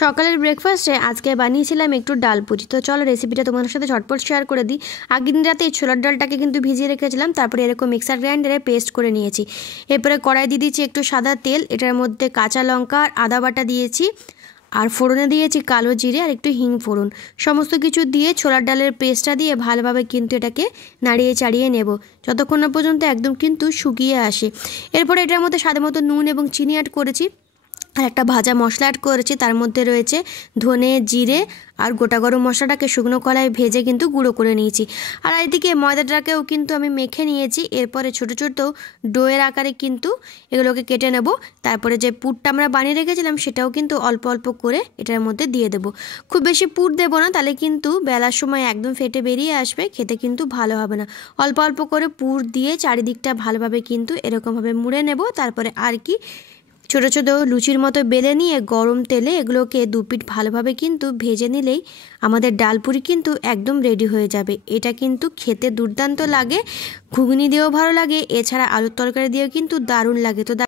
সকালের ব্রেকফাস্টে আজকে বানিয়েছিলাম একটু ডাল পুরি। তো চলো রেসিপিটা তোমাদের সাথে ঝটপট শেয়ার করে দিই। আগের দিন রাতে ছোলার ডালটাকে কিন্তু ভিজিয়ে রেখেছিলাম, তারপরে এরকম মিক্সার গ্রাইন্ডারে পেস্ট করে নিয়েছি। এরপরে কড়াই দিয়ে দিয়েছি একটু সাদা তেল, এটার মধ্যে কাঁচা লঙ্কা আর আদা বাটা দিয়েছি, আর ফোড়নে দিয়েছি কালো জিরে আর একটু হিং ফোড়ন। সমস্ত কিছু দিয়ে ছোলার ডালের পেস্টটা দিয়ে ভালোভাবে কিন্তু এটাকে নাড়িয়ে চাড়িয়ে নেব যতক্ষণ না পর্যন্ত একদম কিন্তু শুকিয়ে আসে। এরপরে এটার মধ্যে স্বাদ মতো নুন এবং চিনি অ্যাড করেছি, আর একটা ভাজা মশলা অ্যাড করেছি। তার মধ্যে রয়েছে ধনে, জিরে আর গোটা গরম মশলাটাকে শুকনো কড়ায় ভেজে কিন্তু গুঁড়ো করে নিয়েছি। আর এদিকে ময়দাটাকেও কিন্তু আমি মেখে নিয়েছি। এরপরে ছোট ছোট ডোয়ের আকারে কিন্তু এগুলোকে কেটে নেব। তারপরে যে পুরটা আমরা বানিয়ে রেখেছিলাম সেটাও কিন্তু অল্প অল্প করে এটার মধ্যে দিয়ে দেব। খুব বেশি পুর দেবো না, তাহলে কিন্তু বেলার সময় একদম ফেটে বেরিয়ে আসবে, খেতে কিন্তু ভালো হবে না। অল্প অল্প করে পুর দিয়ে চারিদিকটা ভালোভাবে কিন্তু এরকমভাবে মুড়ে নেব। তারপরে আর কি ছোট ছোট লুচির মতো বেলে নিয়ে গরম তেলে এগুলোকে দুপিঠ ভালোভাবে কিন্তু ভেজে নিলেই আমাদের ডালপুরি কিন্তু একদম রেডি হয়ে যাবে। এটা কিন্তু খেতে দুর্দান্ত লাগে, ঘুগনি দিয়েও ভালো লাগে, এছাড়া আলুর তরকারি দিয়েও কিন্তু দারুণ লাগে। তো